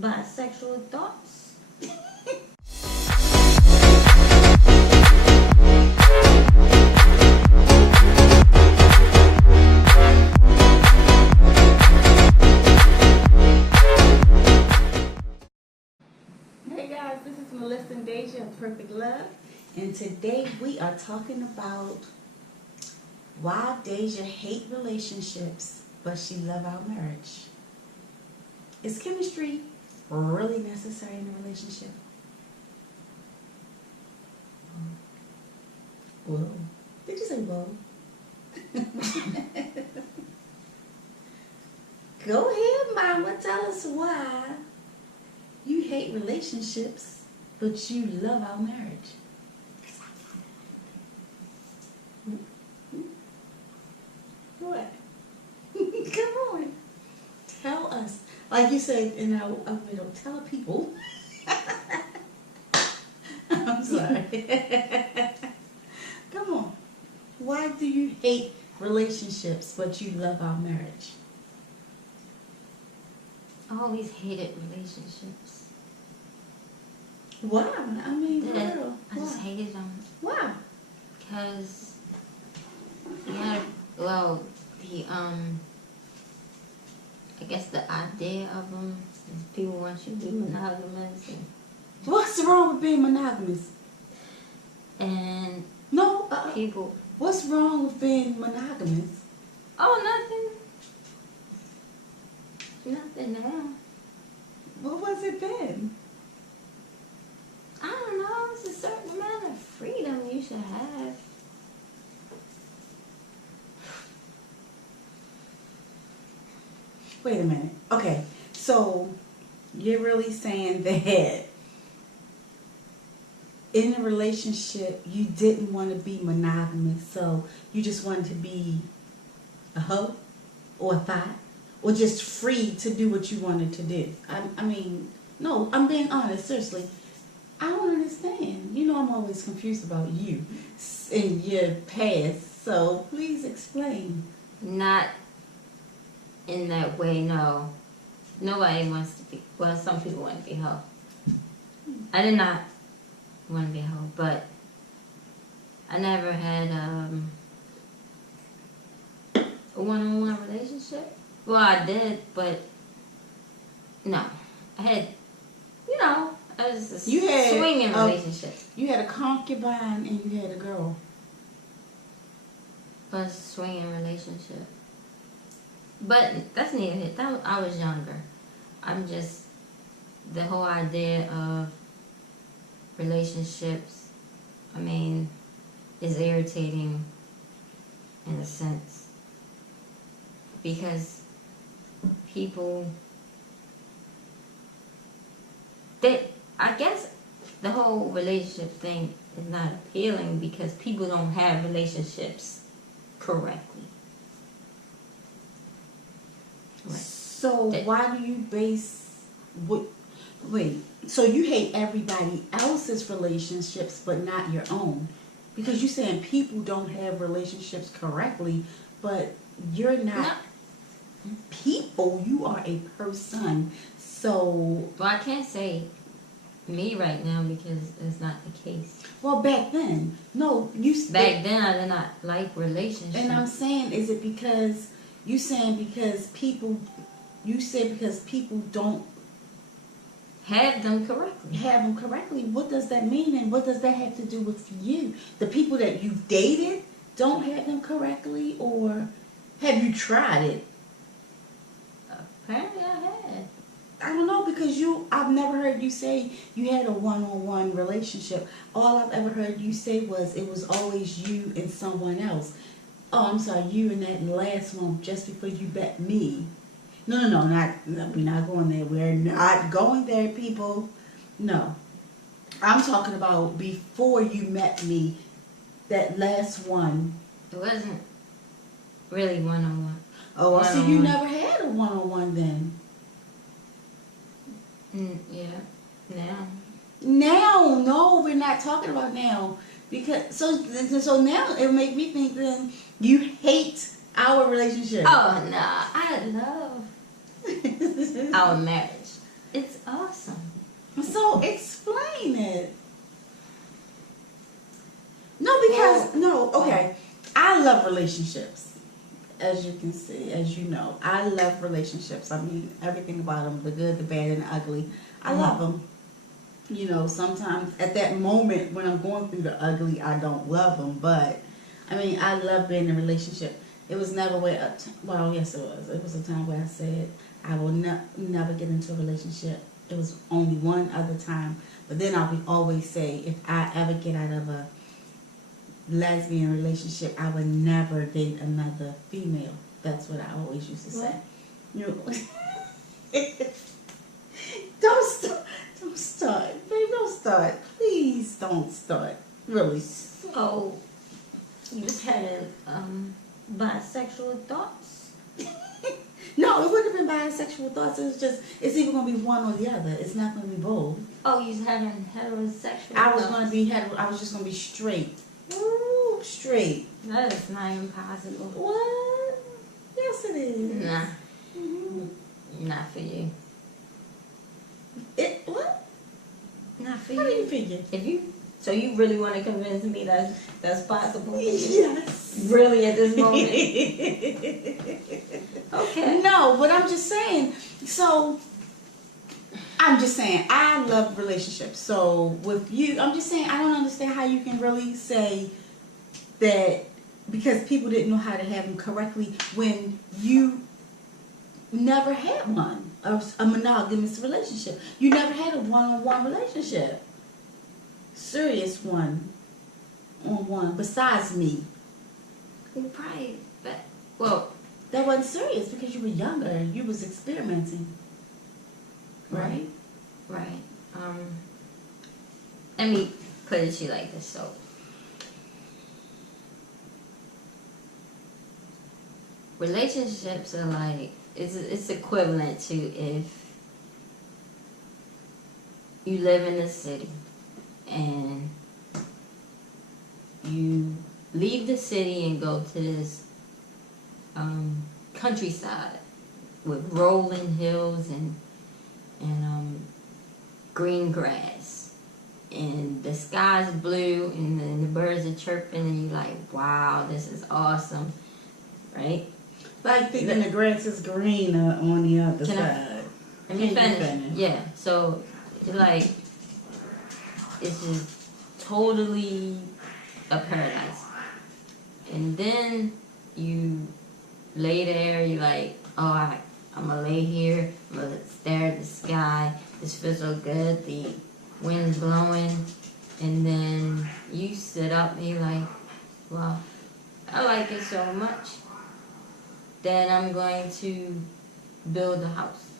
bisexual thoughts. Hey guys, this is Melissa and Deja of Perfect Love, and today we are talking about why Deja hate relationships, but she love our marriage. Is chemistry really necessary in a relationship? Whoa. Did you say whoa? Go ahead, Mama. Tell us why you hate relationships, but you love our marriage. What? Come on. Tell us. Like you said in our video, tell people. I'm sorry. Come on. Why do you hate relationships, but you love our marriage? I always hated relationships. Why? I mean, for real. I just hated them. Why? Because I guess the idea of them is people want you to be monogamous What's wrong with being monogamous? and No, people. what's wrong with being monogamous? Oh, nothing now. What was it then? I don't know. It's a certain amount of freedom you should have. Wait a minute. Okay, so you're really saying that in a relationship you didn't want to be monogamous, so you just wanted to be a hoe or a thought or just free to do what you wanted to do. I mean, no, I'm being honest, seriously. I don't understand. You know I'm always confused about you in your past, so please explain. Not in that way, no. Nobody wants to be, well, some people want to be a hoe. I did not want to be a hoe, but I never had a one-on-one relationship. Well, I did, but no. I had, I was a swinging relationship. You had a concubine and you had a girl. It was a swinging relationship. But that's neither here. I was younger. I'm just, the whole idea of relationships, I mean, is irritating in a sense. Because people, I guess the whole relationship thing is not appealing because people don't have relationships correctly. So why do you base wait, so you hate everybody else's relationships but not your own? Because you're saying people don't have relationships correctly, but you're not people, you are a person. So well, I can't say me right now because it's not the case. Well, back then, no, back then I did not like relationships. And I'm saying, is it because you saying because people don't have them correctly? What does that mean, and what does that have to do with you? The people that you dated don't have them correctly, or have you tried it? Apparently I had. I don't know, because I've never heard you say you had a one-on-one relationship. All I've ever heard you say was it was always you and someone else. Oh, I'm sorry, you and that last one just because you met me. No, we're not going there. We're not going there, people. No. I'm talking about before you met me, that last one. It wasn't really one-on-one. Oh, so you never had a one-on-one then? Yeah, now. Now, no, we're not talking about now. Because so now it make me think then you hate our relationship. Oh no, I love our marriage. It's awesome. So explain it. No, because okay. I love relationships, as you can see, as you know. I love relationships. I mean, everything about them, the good, the bad, and the ugly. I love them. You know, sometimes at that moment when I'm going through the ugly, I don't love them. But I mean, I love being in a relationship. It was never well, yes, it was. It was a time where I said I will never get into a relationship. It was only one other time. But then I would always say, if I ever get out of a lesbian relationship, I would never date another female. That's what I always used to say. You know, don't start, babe. Don't start. Please don't start. Really. So, you was having bisexual thoughts? No, it wouldn't have been bisexual thoughts. It's either going to be one or the other. It's not going to be both. Oh, you was having heterosexual I was thoughts? going to be I was just going to be straight. Ooh, straight. That is not even possible. What? Yes, it is. Nah, Mm-hmm. not for you. What? Not for How do you you. figure? So you really want to convince me that's possible for you? Yes. Really at this moment? Okay. No, but I'm just saying. So, I'm just saying, I love relationships. So, with you, I'm just saying, I don't understand how you can really say that because people didn't know how to have them correctly when you never had one, a monogamous relationship. You never had a one-on-one relationship. Serious one-on-one, besides me. You probably, but, well, That wasn't serious because you were younger. You was experimenting. Right? right. Let me put it to you like this. So, relationships are like, it's equivalent to if you live in a city and you leave the city and go to this countryside with rolling hills and green grass, and the sky's blue and then the birds are chirping and you're like, wow, this is awesome, right? Like thinking the grass is greener on the other Can I- side. Let me Can you finish. Yeah, so like it's just totally a paradise. And then you lay there, you're like, oh, I'm gonna lay here, I'm gonna stare at the sky, this feels so good, the wind's blowing, and then you sit up and you're like, well, I like it so much that I'm going to build a house.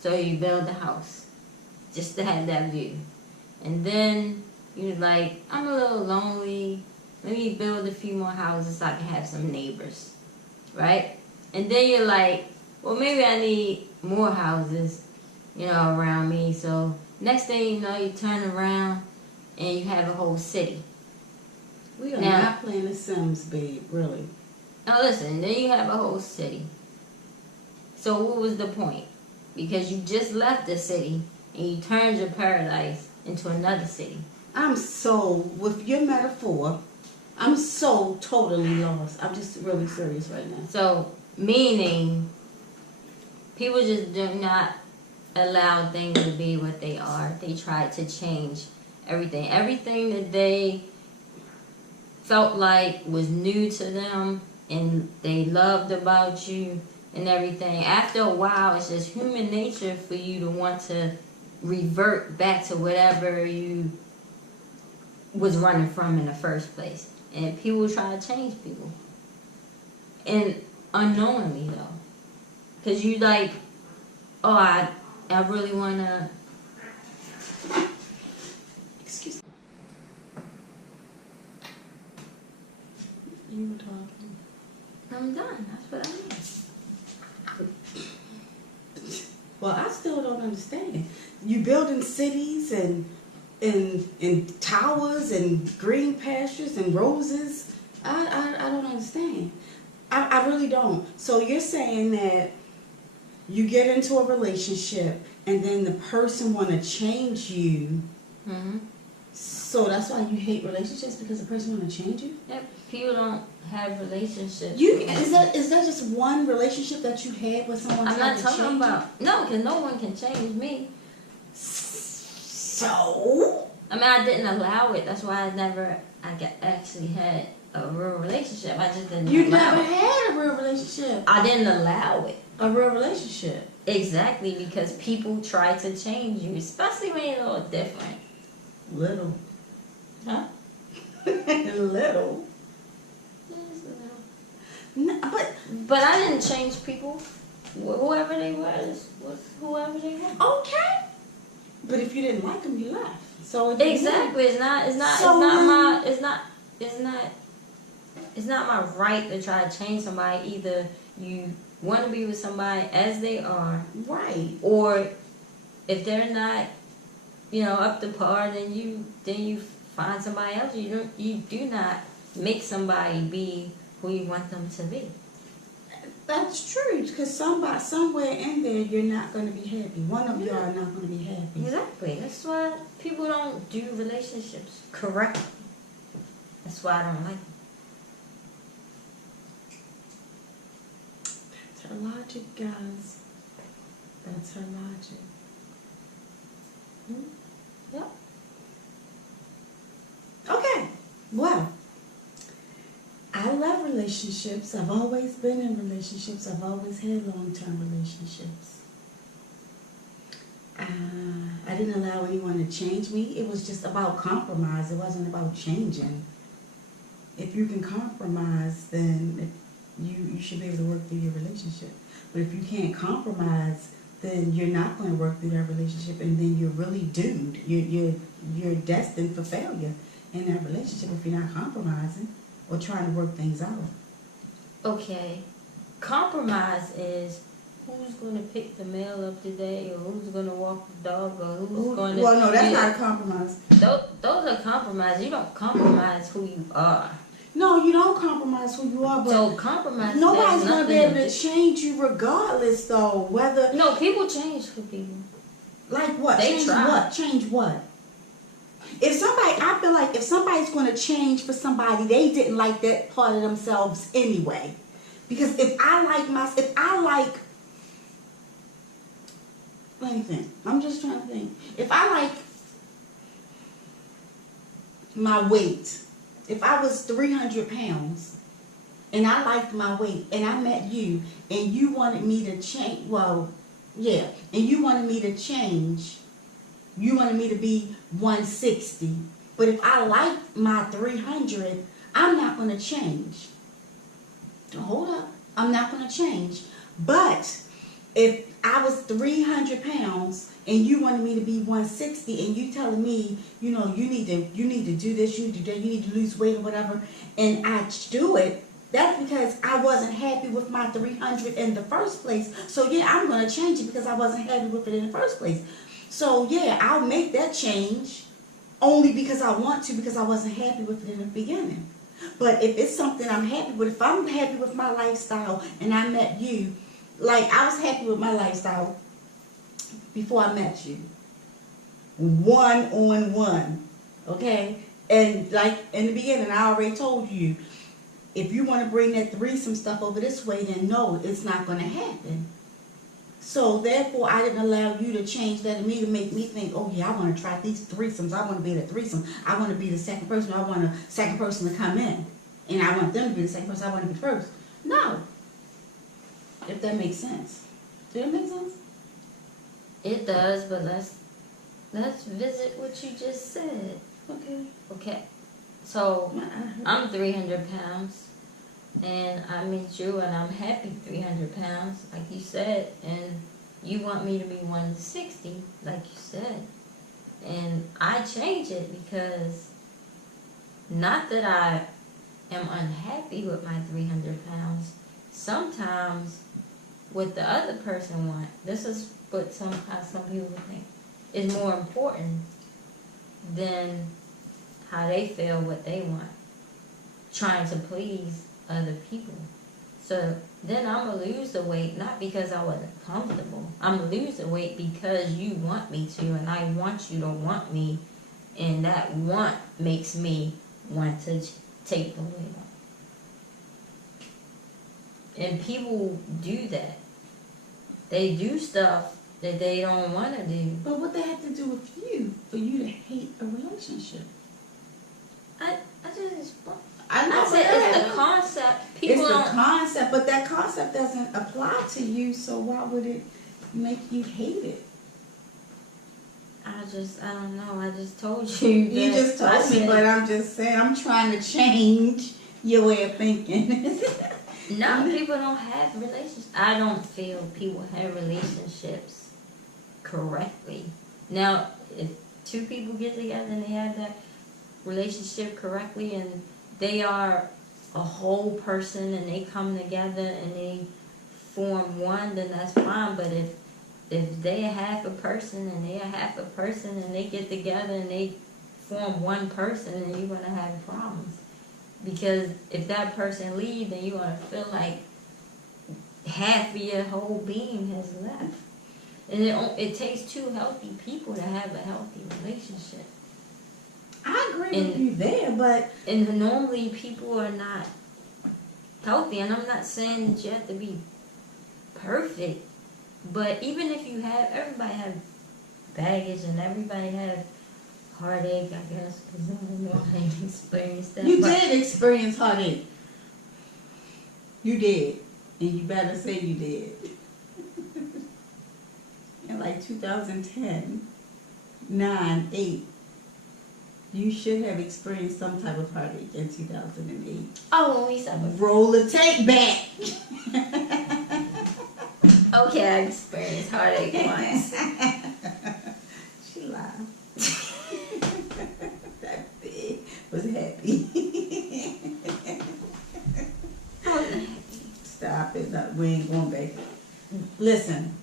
So you build a house just to have that view. And then you're like, I'm a little lonely. Let me build a few more houses so I can have some neighbors. Right? And then you're like, well, maybe I need more houses, around me. So next thing you know, you turn around and you have a whole city. We are Now- not playing The Sims, babe. Really. Now listen, then you have a whole city. So what was the point? Because you just left the city and you turned your paradise into another city. I'm so, with your metaphor, I'm so totally lost. I'm just really serious right now. So, meaning, people just do not allow things to be what they are. They try to change everything. Everything that they felt like was new to them and they loved about you and everything. After a while, it's just human nature for you to want to revert back to whatever you was running from in the first place. And people try to change people. And unknowingly though. Because you like, oh, I really want to. Excuse me. You were talking. I'm done. That's what I mean. Well, I still don't understand. You building cities and towers and green pastures and roses. I don't understand. I really don't. So you're saying that you get into a relationship, and then the person want to change you. Mm-hmm. So that's why you hate relationships, because the person want to change you. Yep. People don't have relationships. Is that just one relationship that you had with someone? I'm not talking change about no, because no one can change me. So I mean, I didn't allow it. That's why actually had a real relationship. I just didn't. You allow never it. had a real relationship. I didn't allow it. A real relationship. Exactly, because people try to change you, especially when you're a little different. Little. Huh? Little. Yes, little. No, But I didn't change people. Whoever they was whoever they were. okay. But if you didn't like them, you left. So Exactly. It's not my right to try to change somebody. Either you want to be with somebody as they are, right, or if they're not, up to par, then you find somebody else. You do not make somebody be who you want them to be. That's true, because somewhere in there, you're not going to be happy. One of you are not going to be happy. Exactly. That's why people don't do relationships correctly. That's why I don't like them. That's her logic, guys. That's her logic. Yep. Okay. Well, I love relationships. I've always been in relationships. I've always had long-term relationships. I didn't allow anyone to change me. It was just about compromise. It wasn't about changing. If you can compromise, then you should be able to work through your relationship. But if you can't compromise, then you're not going to work through that relationship, and then you're really doomed. You're destined for failure in that relationship if you're not compromising or trying to work things out. Okay. Compromise is who's going to pick the mail up today, or who's going to walk the dog, or who's going to... Well, no, that's not a compromise. Those are compromises. You don't compromise who you are. No, you don't compromise who you are, but so compromise. Nobody's going to be able to change you regardless, though. Whether no, people change for people. Like what? They change try. What? Change what? I feel like if somebody's going to change for somebody, they didn't like that part of themselves anyway. Because let me think. I'm just trying to think. If I like my weight, if I was 300 pounds and I liked my weight and I met you and you wanted me to change, and you wanted me to change, you wanted me to be 160. But if I like my 300, I'm not going to change. Hold up. I'm not going to change. But if I was 300 pounds and you wanted me to be 160 and you telling me, you need to do this, you need to do that, you need to lose weight or whatever, and I do it, that's because I wasn't happy with my 300 in the first place. So yeah, I'm going to change it because I wasn't happy with it in the first place. So yeah, I'll make that change only because I want to, because I wasn't happy with it in the beginning. But if it's something I'm happy with, if I'm happy with my lifestyle and I met you, like I was happy with my lifestyle before I met you. 1-on-1. Okay? And like in the beginning, I already told you, if you want to bring that threesome stuff over this way, then no, it's not going to happen. So therefore, I didn't allow you to change that in me to make me think, oh yeah, I want to try these threesomes. I want to be the threesome. I want to be the second person. I want a second person to come in. And I want them to be the second person. I want to be first. No. If that makes sense. Does that make sense? It does, but let's visit what you just said. Okay. So I'm 300 pounds. And I meet you and I'm happy 300 pounds, like you said, and you want me to be 160, like you said. And I change it because, not that I am unhappy with my 300 pounds, sometimes what the other person wants, this is what some people think, is more important than how they feel, what they want. Trying to please other people. So then I'm gonna lose the weight, not because I wasn't comfortable. I'm gonna lose the weight because you want me to, and I want you to want me, and that want makes me want to take the weight off. And people do that. They do stuff that they don't want to do. But what they have to do with you for you to hate a relationship? I just I know, I said but it's the concept. People it's the don't. concept, but that concept doesn't apply to you, so why would it make you hate it? I don't know. I just told you. You that just I told me, said- but I'm just saying, I'm trying to change your way of thinking. No, people don't have relationships. I don't feel people have relationships correctly. Now, if two people get together and they have that relationship correctly and they are a whole person and they come together and they form one, then that's fine. But if they are half a person and they are half a person and they get together and they form one person, then you're going to have problems. Because if that person leaves, then you're going to feel like half of your whole being has left. And it takes two healthy people to have a healthy relationship. I agree with you there, but... And normally people are not healthy. And I'm not saying that you have to be perfect. But even if you have, everybody have baggage and everybody have heartache, I guess, because I don't know, I ain't experienced that. You but did experience heartache. You did. And you better say you did. In like 2010, 9, 8, you should have experienced some type of heartache in 2008. Oh, when we separated. Roll the tape back. Okay, I experienced heartache once. She lied. That bitch was happy. Stop it. No, we ain't going back. Listen,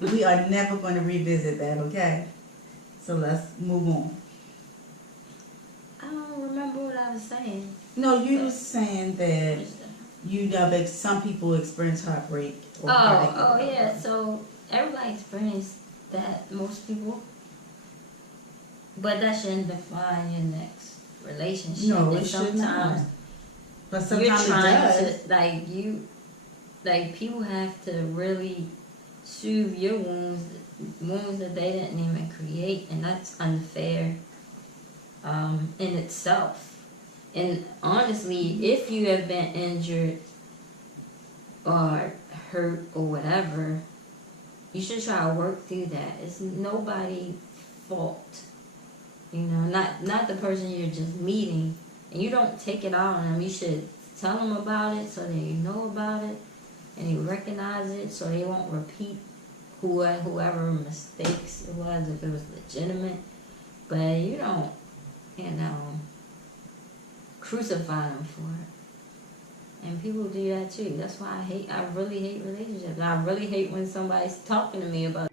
we are never going to revisit that, okay? So let's move on. I don't remember what I was saying. No, you were saying that you know some people experience heartbreak. Or Oh, yeah. So everybody experienced that. Most people. But that shouldn't define your next relationship. No, And it should not. But You're sometimes it trying does. to, people have to really soothe your wounds that they didn't even create, and that's unfair in itself. And honestly, if you have been injured or hurt or whatever, you should try to work through that. It's nobody's fault. You know, not the person you're just meeting. And you don't take it out on them. You should tell them about it so they know about it and they recognize it so they won't repeat whoever mistakes it was if it was legitimate. But you don't, crucify them for it. And people do that too. That's why I really hate relationships. I really hate when somebody's talking to me about